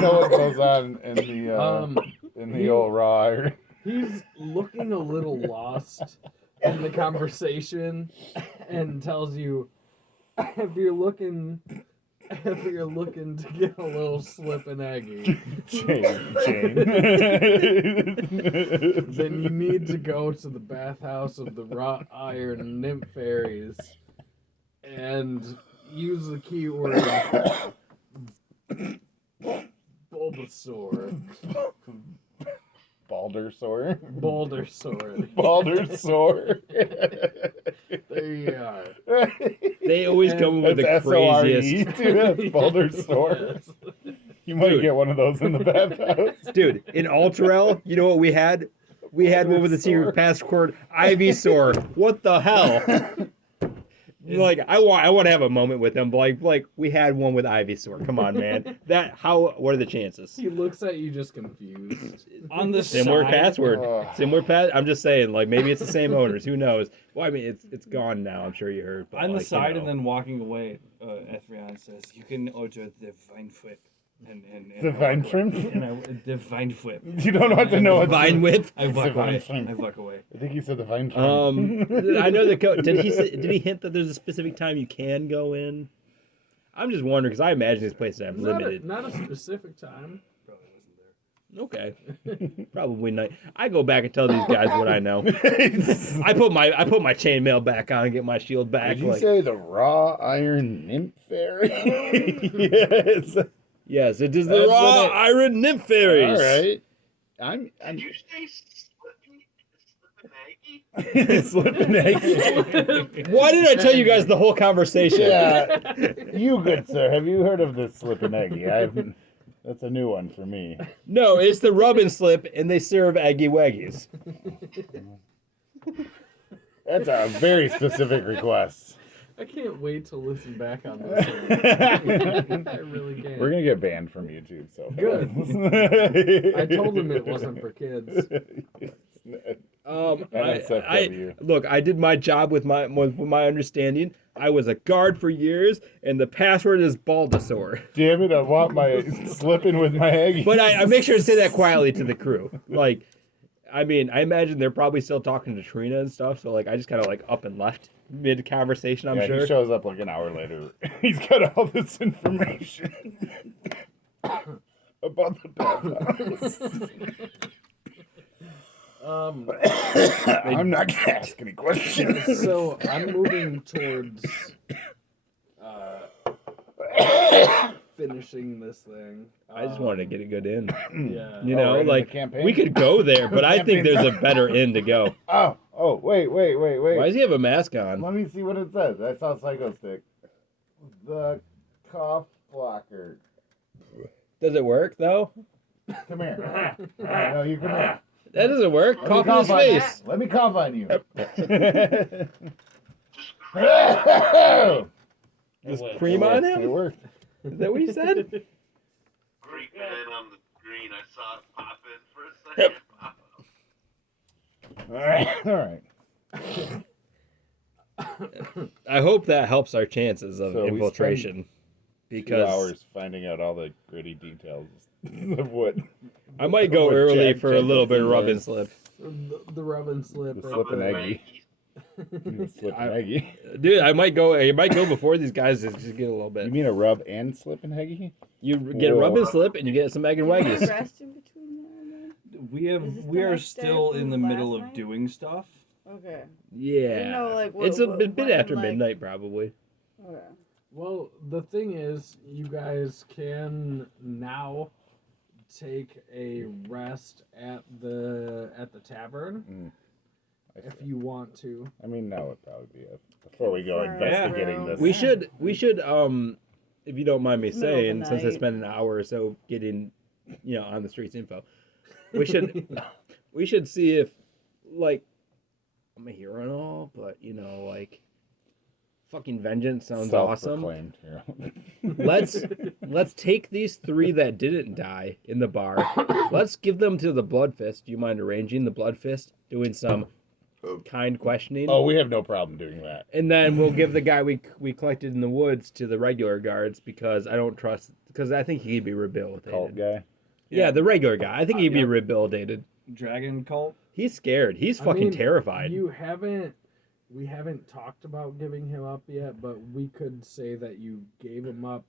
know what goes on in the old raw iron. He's looking a little lost in the conversation and tells you if you're looking to get a little slippin' eggy, Jane. then you need to go to the bathhouse of the wrought iron nymph fairies and use the keyword Bulbasaur. Baldersaur. Baldersaur. There you are. They always come with the craziest. Dude, that's Baldersaur. Yes. You might get one of those in the bathhouse. Dude, in Alterel, you know what we had? We had one with the secret password, Ivysaur. What the hell? Like, I want to have a moment with them, but like we had one with Ivysaur. Come on, man. What are the chances? He looks at you just confused. On the Similar side, password. I'm just saying, like, maybe it's the same owners. Who knows? Well, I mean, it's gone now. I'm sure you heard. But on the like, side, you know. and then walking away, Ethrion says, "You can order the vine whip." And The vine shrimp? And the vine whip. You don't have to know what Vine whip. I walk vine away. shrimp. I walk away. I think he said the vine shrimp. I know the code. Did he hint that there's a specific time you can go in? I'm just wondering because I imagine this place is limited. Not a specific time. Probably wasn't there. Okay, probably not. I go back and tell these guys what I know. I put my chainmail back on and get my shield back. Did you say the raw iron nymph fairy? Yes. Yes, it is the That's raw what iron nymph fairies. All right. I'm Did you say Slippin' slipping eggs. Why did I tell you guys the whole conversation? Yeah. You good sir, have you heard of the slipping eggy? That's a new one for me. No, it's the rub and slip, and they serve eggy waggies. That's a very specific request. I can't wait to listen back on this one. I really can't. We're gonna get banned from YouTube, so Good. I told him it wasn't for kids. Look, I did my job with my understanding. I was a guard for years, and the password is Baldasaur. Damn it! I want my slipping with my egg. But I make sure to say that quietly to the crew. Like, I mean, I imagine they're probably still talking to Trina and stuff. So like, I just kind of like up and left mid conversation. I'm sure he shows up like an hour later. He's got all this information about the bathhouse. I'm not gonna ask any questions. So I'm moving towards finishing this thing. I just wanted to get a good end. Yeah. You know, right in the like campaign? we could go there, but I think there's a better end to go. Oh, wait. Why does he have a mask on? Let me see what it says. I saw Psycho Stick. The cough blocker. Does it work though? Come here. No, you come here. That doesn't work. Let me Cough in his cough on you. face. Let me cough on you. Just cream on It him? worked. Is that what you said? creeping in on the screen? I saw it pop in for a second. All right. I hope that helps our chances of So we infiltration. 2 Because hours finding out all the gritty details of what. I might go what early Jack for a little bit of rub was. and slip. The rub and slip. The right slip and there. eggy. Slip and eggy. Dude, I might go before these guys just get a little bit. You mean a rub and slip and eggy? You get a rub and slip and you get some egg and waggies. Rest in between now and then? We this we the are next day still from in the last middle of night? doing stuff. Okay. Yeah. You know, like, It's a when, bit after like- midnight probably. Okay. Well, the thing is, you guys can now take a rest at the tavern if you want to. I mean, that would probably be it. Before we go For investigating this. We should if you don't mind me It's middle of the saying, since I night. spent an hour or so getting, on the streets info, we should see if, like, I'm a hero and all, but like, fucking vengeance sounds awesome. Self-proclaimed hero. Let's take these 3 that didn't die in the bar. Let's give them to the Blood Fist. Do you mind arranging the Blood Fist, doing some kind questioning. Oh, we have no problem doing that. And then we'll give the guy we collected in the woods to the regular guards because I don't trust, because I think he'd be rehabilitated. Cult guy. Yeah, the regular guy. I think he'd be yeah. rehabilitated. Dragon cult. He's scared. He's I fucking mean, terrified. We haven't talked about giving him up yet, but we could say that you gave him up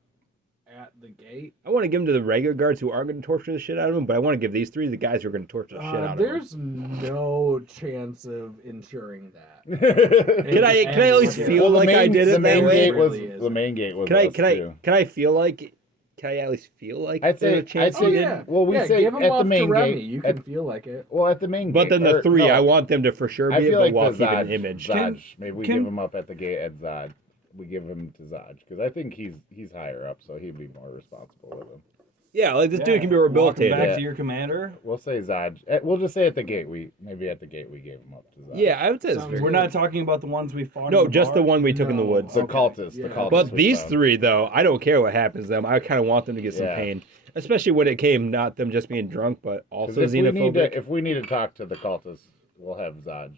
at the gate. I want to give him to the regular guards who aren't going to torture the shit out of him, but I want to give these three the guys who are going to torture the shit out of him. There's no chance of ensuring that. Can I at least feel Well, like I did it the that main way? gate was Really isn't. the main gate was. Can us too. I feel like? Can I at least feel like I'd there's say. a chance? I'd say. he didn't? Well, we say give him at off the main to Remy. gate. You can feel like it. Well, at the main But gate. then the or- three, no, I want them to for sure I be feel able like to walk the keeping Zod, an image. Zod, maybe we can- give him up at the gate at Zod. We give him to Zod because I think he's higher up, so he'd be more responsible with him. Yeah, like this Yeah, dude can be walk him rehabilitated. back Yeah. to your commander. We'll say Zod. We'll just say at the gate. We gave him up to Zod. Yeah, I would say it's Sounds fair. We're not talking about the ones we fought. No, in just the bar? one we took in the No. woods. The Okay. cultists. Yeah. The cultists. But we these found. three, though, I don't care what happens to them. I kind of want them to get some Yeah. pain, especially when it came not them just being drunk, but 'Cause also if we need xenophobic. if we need to talk to the cultists, we'll have Zod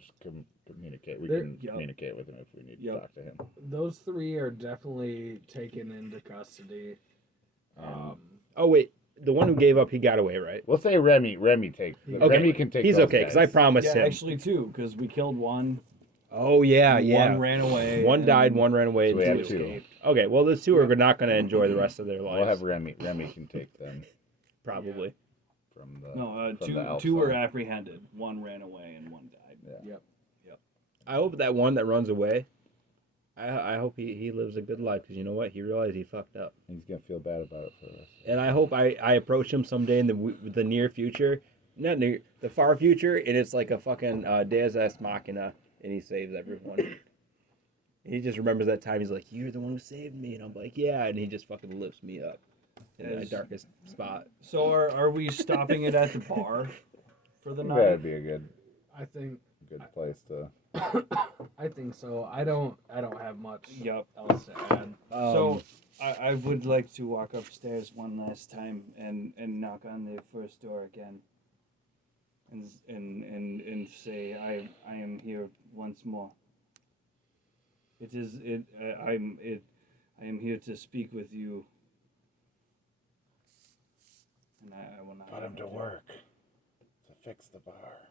communicate. We There- can Yep. communicate with him if we need to Yep. talk to him. Those three are definitely taken into custody. Oh wait, the one who gave up, he got away, right? We'll say Remy. Okay. Remy can take. He's those okay because I guys. promised Yeah, him. actually two, because we killed one. Oh yeah, yeah. One ran away. One and- died, one ran away, So we and have two two. escaped. Okay, well, those two are not going to enjoy the rest of their lives. We'll have Remy. Remy can take them Probably. from the. No, from the elf two were side. apprehended. One ran away and one died. Yeah. I hope that one that runs away, I hope he lives a good life because you know what? He realized he fucked up. He's gonna feel bad about it for us. And I hope I approach him someday in the near future, not near, the far future, and it's like a fucking Deus Ex Machina, and he saves everyone. And he just remembers that time. He's like, "You're the one who saved me," and I'm like, "Yeah," and he just fucking lifts me up in my Yes. darkest spot. So are we stopping it at the bar for the night? That'd be a good I think place to. I think so. I don't have much Yep. else to add. So I would like to walk upstairs one last time and knock on the first door again. And say I am here once more. I am here to speak with you. And I will not Put him to apologize. work to fix the bar.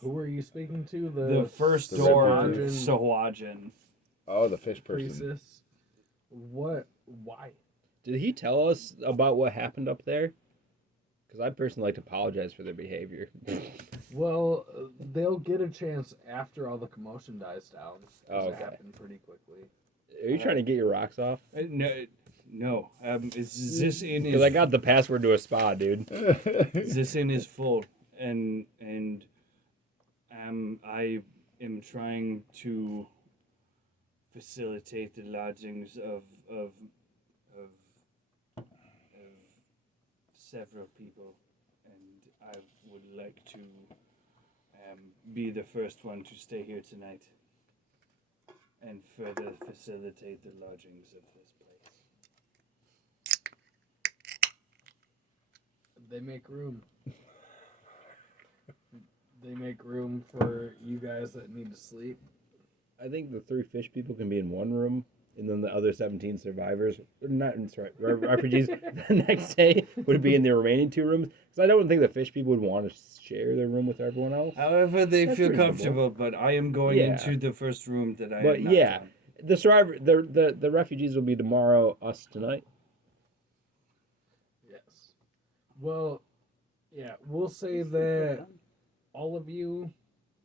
Who were you speaking to? The first The door, refugees. Sahwajin. Oh, the fish person. priestess. What? Why? Did he tell us about what happened up there? Because I personally like to apologize for their behavior. Well, they'll get a chance after all the commotion dies down. 'Cause Oh, it okay. happened pretty quickly. Are you trying to get your rocks off? No. Is this in Because I got the password to a spa, dude. this inn is full, and I am trying to facilitate the lodgings of several people, and I would like to be the first one to stay here tonight and further facilitate the lodgings of this place. They make room. They make room for you guys that need to sleep. I think the 3 fish people can be in one room, and then the other 17 survivors, refugees, the next day would be in the remaining 2 rooms. Because I don't think the fish people would want to share their room with everyone else. However, they That's feel reasonable. comfortable, but I am going Yeah. into the first room that I But am not yeah. on. The survivor, the refugees will be tomorrow, us tonight. Yes. Well, yeah, we'll say that all of you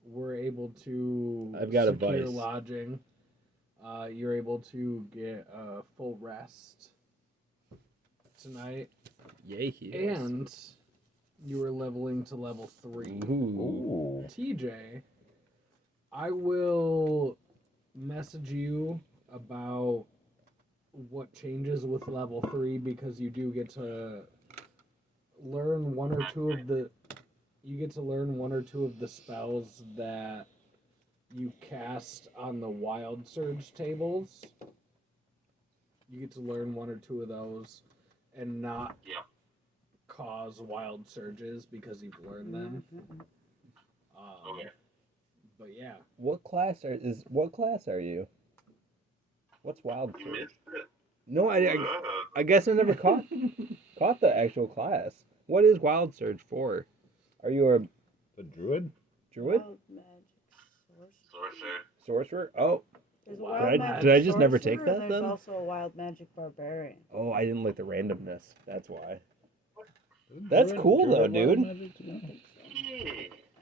were able to I've got a secure vice. lodging. You're able to get a full rest tonight, Yay, yes. and you were leveling to level 3. Ooh. Ooh. TJ, I will message you about what changes with level 3 because you do get to learn one or two of the spells that you cast on the wild surge tables. You get to learn one or two of those and not Yep. cause wild surges because you've learned them. Okay. But yeah. What class are you? What's wild You surge? missed it. No, I guess I never caught the actual class. What is wild surge for? Are you a The druid? druid? Wild magic Sorcerer. Sorcerer? Oh, There's a Wow. wild Did I- magic did I just never sorcerer, take that and there's then? also a wild magic barbarian. oh, I didn't like the randomness. That's why. Isn't That's cool, though, wild dude. magic too? Yeah.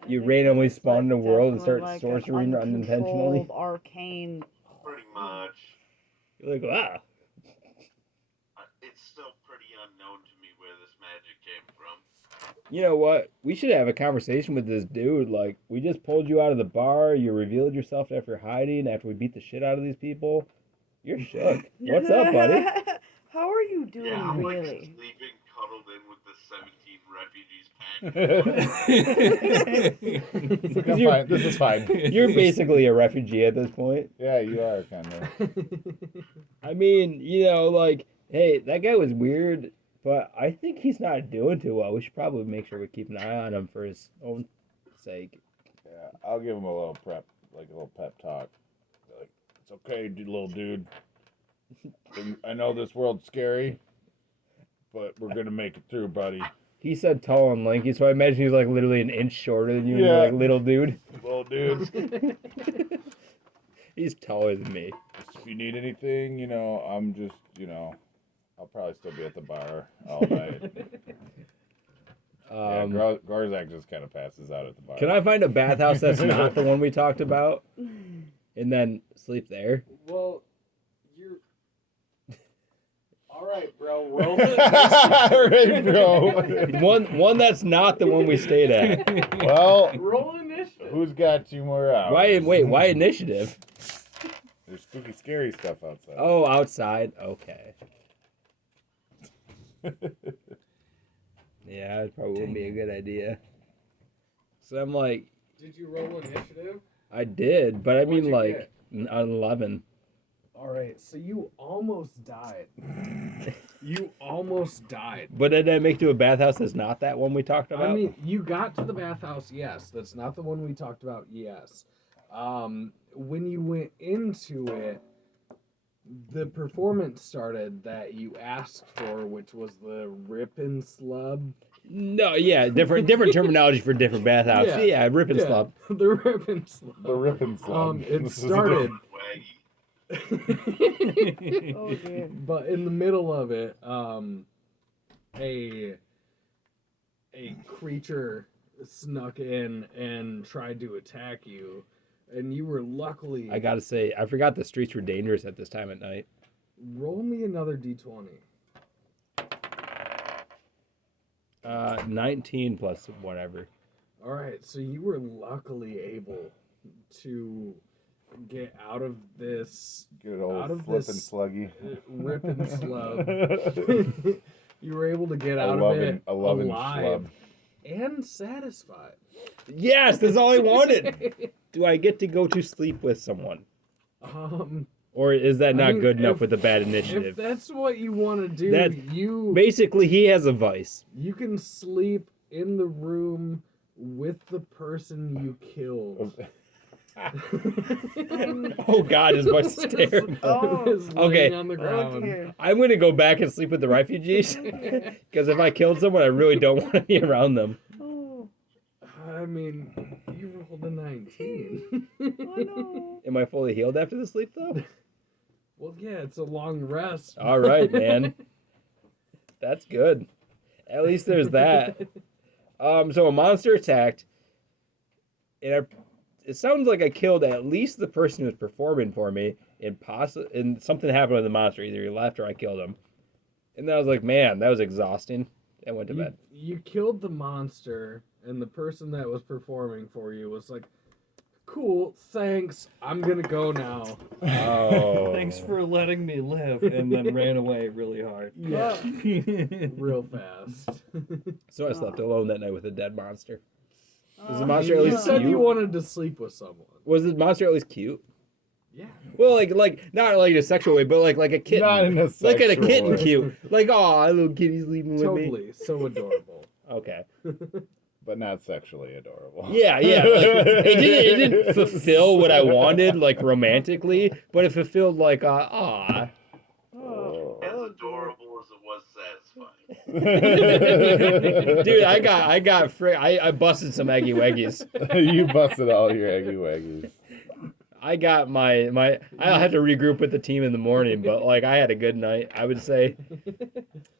I You think randomly it's, spawn in a world and definitely start like sorcering an unintentionally. uncontrolled arcane. Pretty much. You're like, ah. It's still pretty unknown to me where this magic came from. You know what? We should have a conversation with this dude. Like, we just pulled you out of the bar. You revealed yourself after hiding. After we beat the shit out of these people. You're shook. What's up, buddy? How are you doing, Yeah, I'm like really? sleeping cuddled in with the 17 refugees packed. It's like, I'm fine. This is fine. You're basically a refugee at this point. Yeah, you are kind of. I mean, you know, like, hey, that guy was weird, but I think he's not doing too well. We should probably make sure we keep an eye on him for his own sake. Yeah, I'll give him a little pep talk. Like, it's okay, little dude. I know this world's scary, but we're gonna make it through, buddy. He said tall and lanky, so I imagine he's like literally an inch shorter than you, and Yeah. you're like little dude. Little dude. He's taller than me. If you need anything, I'm just, I'll probably still be at the bar all night. Yeah, Garzak just kind of passes out at the bar. Can I find a bathhouse that's not the one we talked about, and then sleep there? Well, you're. All right, bro. Roll it. Right, bro. One that's not the one we stayed at. Well, Roll initiative. who's got 2 more hours? Why initiative? There's spooky, scary stuff outside. Oh, outside. Okay. Yeah, it probably wouldn't be a good idea. So I'm like, Did you roll initiative? I did, but I What'd mean you like get? an 11. All right, so you almost died. You almost died. But did I make it to a bathhouse that's not that one we talked about? I mean, you got to the bathhouse, yes. That's not the one we talked about, yes. When you went into it, the performance started that you asked for, which was the rip and slub. no, yeah, different terminology for different bathhouse. Yeah. Yeah, rip and slub. The rip and slub. The rip and slub. It This is a started. Waggy. Oh dear. But in the middle of it, a creature snuck in and tried to attack you, and you were luckily. I gotta say, I forgot the streets were dangerous at this time at night. Roll me another d20. 19 plus whatever. All right, so you were luckily able to get out of this Good Out old of flippin' this- sluggy. rip and slub. You were able to get out of it a loving alive schlub. and satisfied. Yes, that's all I wanted. Do I get to go to sleep with someone? Or is that not I mean, good enough if- with a bad If initiative? that's what you want to do, That- you Basically, he has a vice. you can sleep in the room with the person you killed. Oh God, his voice is terrible. Oh. Is laying Okay. on the Oh ground. dear. I'm gonna go back and sleep with the refugees because if I killed someone, I really don't want to be around them. Oh. I mean, you rolled a 19. Oh no. Am I fully healed after the sleep though? Well, yeah, it's a long rest. All right, man. That's good. At least there's that. So a monster attacked, and it sounds like I killed at least the person who was performing for me, and something happened with the monster. Either he left or I killed him. And then I was like, man, that was exhausting. I went to bed. You killed the monster, and the person that was performing for you was like, cool, thanks, I'm gonna go now. Oh. Thanks for letting me live, and then ran away really hard. Yeah, real fast. So I slept alone that night with a dead monster. Was the Oh, monster at You least said cute? you wanted to sleep with someone. Was the monster at least cute? Yeah. Well, like not like in a sexual way, but like a kitten. Not in a like a sexual kitten way. cute. Like, oh, little kitty's leaving with me. Totally, so adorable. Okay. but not sexually adorable. Yeah, yeah. Like, it didn't fulfill what I wanted, like romantically, but it fulfilled like aw. Oh, As oh, adorable as it was satisfying. Dude, I busted some eggy weggies. You busted all your eggy waggies. I got my I'll have to regroup with the team in the morning, but like I had a good night, I would say.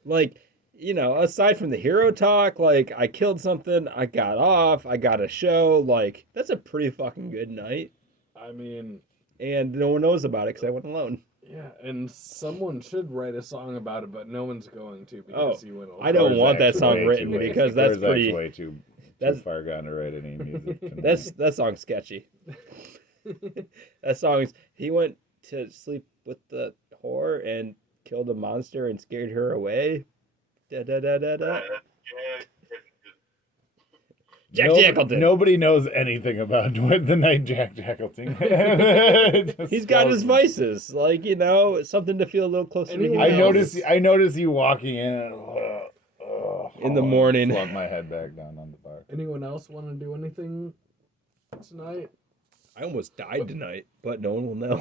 Like, you know, aside from the hero talk, like I killed something, I got off, I got a show, like that's a pretty fucking good night. I mean, And no one knows about it because I went alone. yeah, and someone should write a song about it, but no one's going to because you went alone. I don't Cor's want that actually song way written too- because that's Cor's actually pretty. way too that's- far gone to write any music. That song's sketchy. That song's he went to sleep with the whore and killed a monster and scared her away. Da da da da da. Jack Shackleton. Nobody knows anything about the night Jack Shackleton. Just He's got tells his me. vices, like you know, something to feel a little closer to. Anyone him. I noticed you walking in and In the morning. Slump my head back down on the bar. Anyone else want to do anything tonight? I almost died tonight, but no one will know.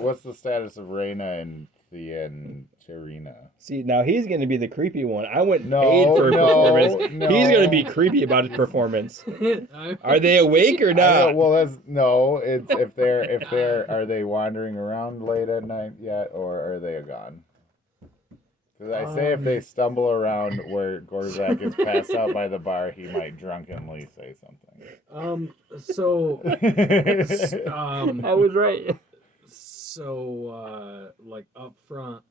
What's the status of Reyna and Thea and Tarina? See, now he's going to be the creepy one. I went No, paid for a no, performance. no. He's going to be creepy about his performance. I- Are they awake or I not? don't- well, that's no. It's if they're are they wandering around late at night yet, or are they gone? Because I say if they stumble around where Gorzak is passed out by the bar, he might drunkenly say something. So, I was right. so, like up front,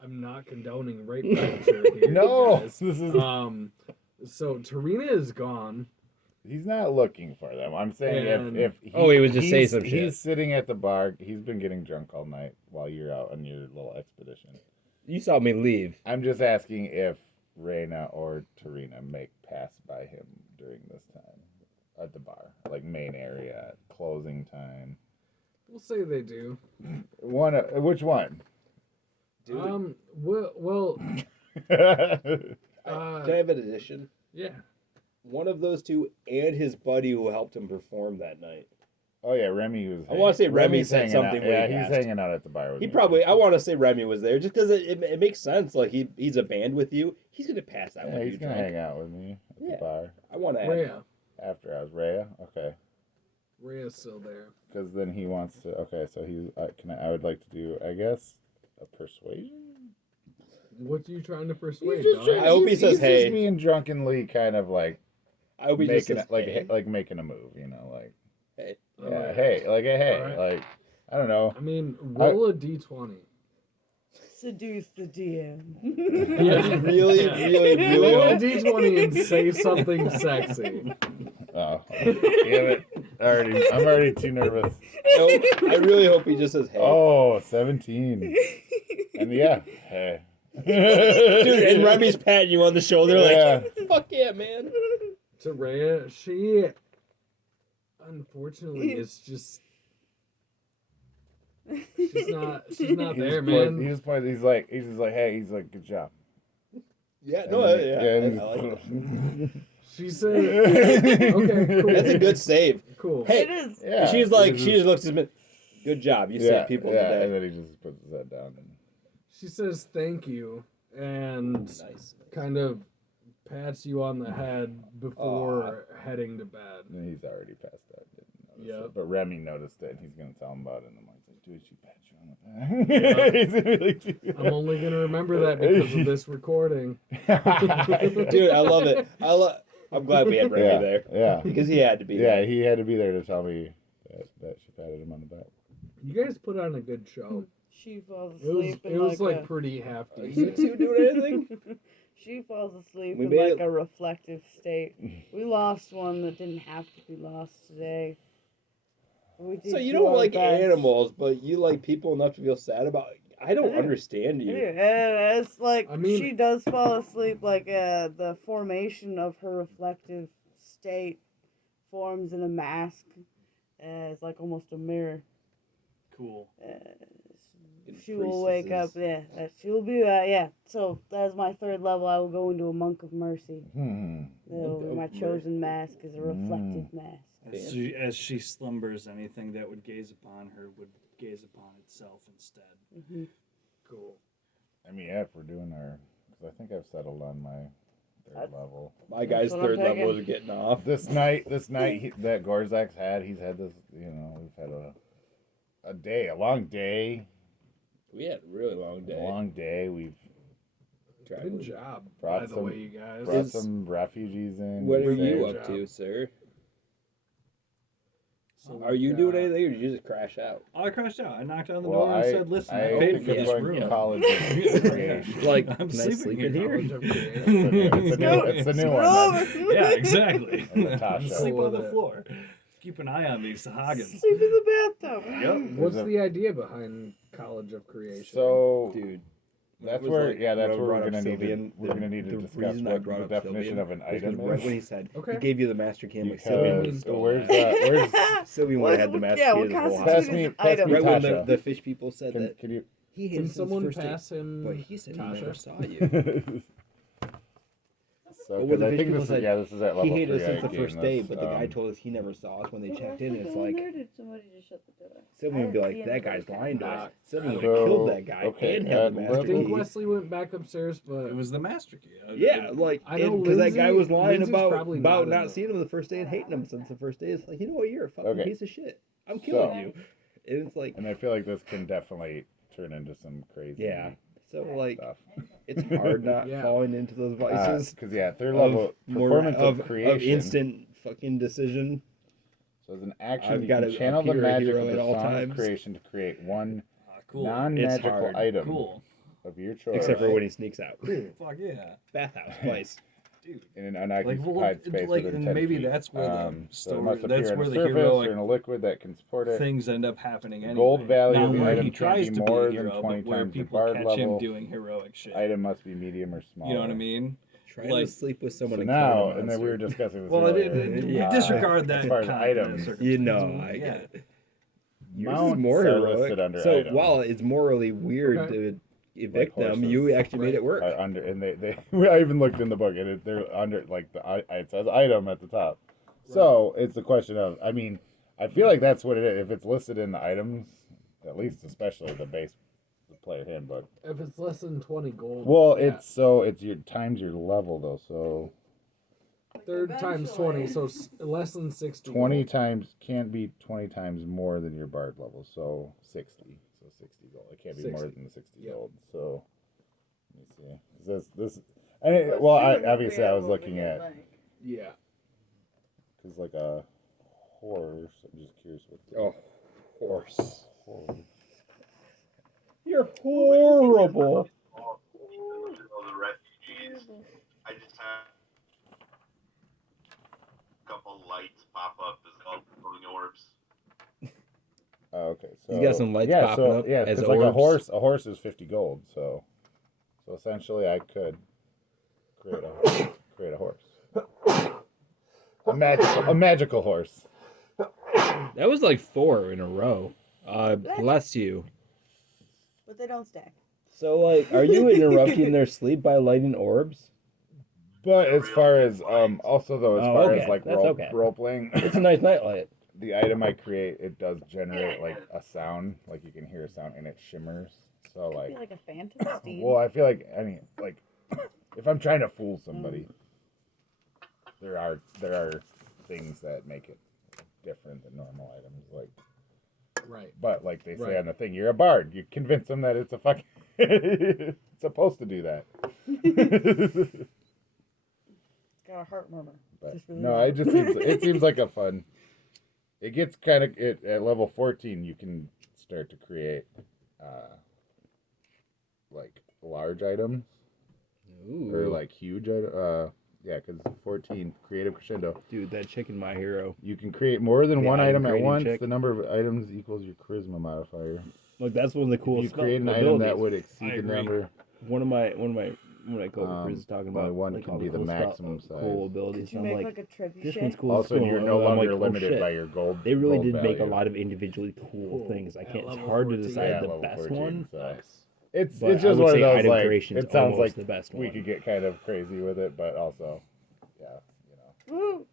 I'm not condoning rape culture here. No, guys. this is. So Tarina is gone. He's not looking for them. I'm saying And- if he would just say he's- some shit. He's sitting at the bar. He's been getting drunk all night while you're out on your little expedition. You saw me leave. I'm just asking if Reyna or Tarina make pass by him during this time at the bar, like main area, closing time. We'll say they do. Which one? Well, Can I have an addition? yeah. One of those two and his buddy who helped him perform that night. Oh yeah, Remy was. I wanna say Remy Remy's said hanging something out. way Yeah, he's past. hanging out at the bar with He me. probably, I want to say Remy was there just because it makes sense. Like he's a band with you. He's going to pass out Yeah, when he's you're gonna drunk. hang out with me at Yeah. the bar I want to add. Rhea. after hours. Rhea, okay. Rhea's still there. Because then he wants to. Okay, so he's. I would like to do. I guess a persuasion. What are you trying to persuade? He's just dog? I hope he he's says, just "Hey." being drunkenly kind of like I hope he just making says, it, like "Hey." like making a move. You know, like Hey. yeah, Alright. hey, like a hey, Alright. like I don't know. I mean, roll a d20. seduce the DM. Yeah. Really, really, really Roll a hope. d20 and say something sexy. Oh, damn it! I'm already too nervous. I really hope he just says, "Hey." Oh, 17. And yeah, hey. Dude, and Remy's patting you on the shoulder Yeah. like, "Fuck yeah, man." To Rhea, she unfortunately is just she's not He there, just man. He just points. He's just like, hey. He's like, good job. Yeah, And no, then- yeah, and I like it. She said, "Okay, cool." That's a good save. Cool. Hey, It is. Yeah, she's like, it she is- just looks at me. Good job, you saved people yeah, today. and then he just puts his head down. And She says thank you and Nice. kind of pats you on the head before heading to bed. then he's already passed out. Didn't notice Yep. it. But Remy noticed it, and he's gonna tell him about it in the morning. He's like, dude, she pat you on the back. He's gonna really do that. I'm only gonna remember that because of this recording. Dude, I love it. I'm glad we had Remy yeah, there. Yeah. Because he had to be Yeah, there. he had to be there to tell me that she patted him on the back. You guys put on a good show. She falls It was asleep it in was like, like a... pretty half Are you decent. two doing anything? She falls asleep We in made like it- a reflective state. We lost one that didn't have to be lost today. We did So you do don't our like best. animals, but you like people enough to feel sad about it. I don't Yeah. understand you. Yeah, it's like I mean- she does fall asleep. Like the formation of her reflective state forms in a mask. It's like almost a mirror. Cool. She will wake up. Yeah, she will be. Yeah. So that's my third level. I will go into a monk of mercy. My chosen mask is a reflective mask. As she slumbers, anything that would gaze upon her would gaze upon itself instead. Mm-hmm. Cool. I mean, yeah, if we're doing our, because I think I've settled on my third level. My guy's what I'm third level taking. is getting off. This night that Gorzak's had, he's had this. You know, we've had a long day. We had a really long day. A long day. We've Good job, brought by the some- way, you guys. brought some refugees in. What are We've you saved- up to, sir? So Are you we've doing got- anything, or did you just crash out? Oh, I crashed out. I knocked on the Well, door and said, "Listen, I I paid think for it's this like room." College of Creation. Like, I'm can I sleeping sleep here. in here? College of Creation. It's the new one. Over. Yeah, exactly. And Natasha. Sleep on With the it. floor. Keep an eye on these Hagens. Sleep in the bathtub. Yep. What's There's a- the idea behind College of Creation? So Dude. that's was where like- that's when I where we're brought up gonna need to Sylvian, we're gonna need to the discuss reason I what brought the up definition Sylvian of an was 'cause item right is. when he said Okay. he gave you the master cam, like Because Sylvian stole where's that. Sylvian would What- have had the master yeah, key what of the whole constitutes house. Pass me- an pass me item? Right when the, Tasha. the fish people said Can, that can you? he Can hated since someone first day, pass him but he said he never Tasha? saw you. So Well, because the I fish think people this said is this is at He level 3. hated us since the I first gained day, this, but the guy told us he never saw us when they checked in. It's like Did somebody just shut the door? Sylvian would be like, that guy's lying to us. Sylvian would have So, killed that guy okay, and had the at I master think key. Wesley went back upstairs, but It was the master key. Yeah, like I know because that guy was Lindsay- lying Lindsay's about probably not in not the- seeing him the first day and hating him since the first day. It's like, you know what, you're a fucking Okay. piece of shit. I'm killing So- you. And it's like, and I feel like this can definitely turn into some crazy yeah. So like, stuff. it's hard not Yeah. falling into those vices Because third of level performance of of creation. instant fucking decision. So as an action, I've you got can to channel the appear a magic hero of at the all song times. of creation to create one Cool. non-magical hard. item Cool. of your choice Except for when he sneaks out. Fuck yeah. Bathhouse place. Dude. in an Like, unoccupied well, space like, within and 10 maybe feet. that's where the So it story, must that's appear in where a the surface heroic or in a liquid that can support it. things end up happening anyway. Gold value Not of the where item he can't tries be to more be a than hero, 20 but where times the people bard catch level. him doing heroic shit. Item must be medium or small. You know what I mean? Trying Like- to sleep with someone So and now, killing a and then we were monster. discussing this Well, earlier. Yeah. disregard that as far as kind items, of You know, circumstance. I Yeah. get it. Yours Mounts is more are listed heroic. under So item. while it's morally weird Okay. to evict Like them, you horses. actually made it work. Are under, and they I even looked in the book, and they're under like it says item at the top. So it's a question of, I mean, I feel like that's what it is. If it's listed in the items, at least especially the player handbook. if it's less than 20 gold. Well, yeah. it's your times your level though. So Third times 20, so less than 60. 20 gold. times can't be 20 times more than your bard level. So 60. So 60 gold. It can't be more 60. than 60 Yep. gold. So let me see. This. Obviously I was looking at Yeah. because like a horse. I'm just curious what. Oh, horse. Horse. You're horrible. All the refugees. I just have a couple lights pop up as well, glowing orbs. Oh, okay, so He's got some lights yeah, popping so, up Yeah, as because like orbs. a horse is 50 gold. So essentially, I could create a horse. A magical horse. That was like 4 in a row. Bless you. But they don't stack. So, like, are you interrupting their sleep by lighting orbs? But as far as also though, as Oh, far okay. as like That's role, okay. role playing, It's a nice nightlight. the item I create, it does generate like a sound, like you can hear a sound and it shimmers. So Be like, like a phantom steed. well, I feel like like if I'm trying to fool somebody, there are things that make it different than normal items. Like, Right. but like they say Right. on the thing, you're a bard. You convince them that it's a fucking it's supposed to do that. It's got a heart murmur. But Just really no, loud. it seems like a fun. It gets kind of at level 14. You can start to create like large items or like huge. Yeah, because 14 creative crescendo. Dude, that chicken, my hero. You can create more than The one item item at creating once. chick. The number of items equals your charisma modifier. Look, that's one of the If coolest you create an item abilities. that would I exceed the agree. number. One of my when I go over, Chris is talking only about one like can all be the the cool maximum stuff, size. cool abilities. Could you I'm make like, like a trebuchet? this one's cool. Also, this you're cool. no I'm longer like, oh, limited shit. by your gold. They really gold did make a value. lot of individually cool things. I At can't. It's level hard to 14. decide Yeah, the level best 14, one. So. Nice. It's But it's I just would one of say those item like creation's it sounds almost like the best we one. could get kind of crazy with it, but also, yeah, you know. Woo.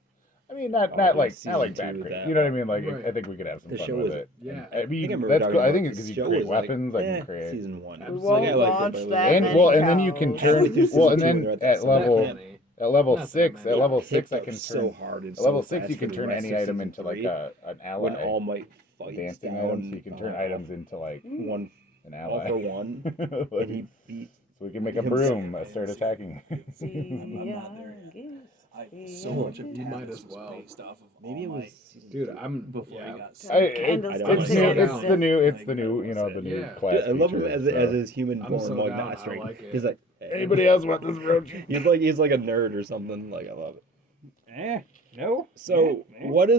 I mean, not Oh, not dude, like season not like 2 bad with crazy. that You know what I mean? Like Right. I think we could have some The fun show with was- it. yeah. And, I think I mean, remember that's talking cool. I about think the because you show create was like, weapons, I can create. season 1. We Absolutely. won't I liked it, launch but it was that like- And well, and then you many can cows. turn. Halfway through Well, season and 2 when then they're at at that level Not many. at level Not that 6, many. at level It 6, I picked can up turn. so hard and At so level 6, fast you for can the turn rest any of item season into like 3, an ally. when All Might fights dancing down, items, so you can turn items into like one an all ally. for one, Like, and he beats. so we can make a himself. broom and start attacking. See, I'm yeah, not there yet. yes. So much of You might Tavis as was well. based off of Maybe it All was Might season Dude, 2. I'm before yeah. he got Kind of I It's don't new. know. It's the new. It's Like, the new. You know, the new Yeah. class. Dude, I love him features, as so. his human I'm form, so like down, not I strength. like it. He's like Anybody else want this roach? he's like a nerd or something. Like I love it. No. So what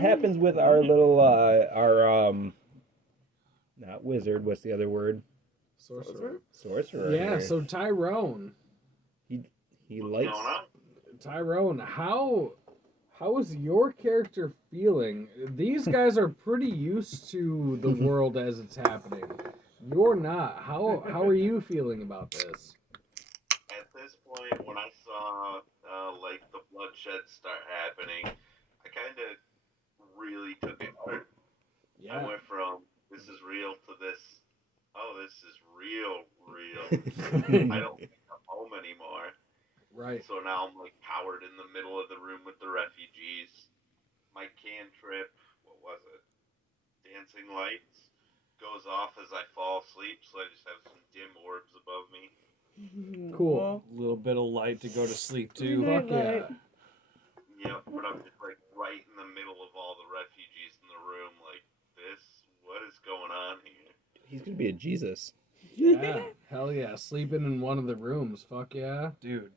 happens with our little not wizard? What's the other word? Sorcerer. Sorcerer. Yeah, here. so Tyrone. he What's likes. going on? Tyrone, how is your character feeling? These guys are pretty used to the world as it's happening. You're not. How are you feeling about this? At this point, when I saw like the bloodshed start happening, I kind of really took it hard. I Yeah. went from this is real to this. Oh, this is real. I don't think I'm home anymore. Right. So now I'm like cowered in the middle of the room with the refugees. My cantrip, what was it? Dancing lights goes off as I fall asleep, so I just have some dim orbs above me. Cool. A little bit of light to go to sleep to. Fuck yeah. Yep, but I'm just like right in the middle of all the refugees in the room, like what is going on here? He's gonna be a Jesus. Yeah. Hell yeah. Sleeping in one of the rooms. Fuck yeah. Dude,